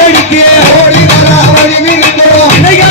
அடிக்கு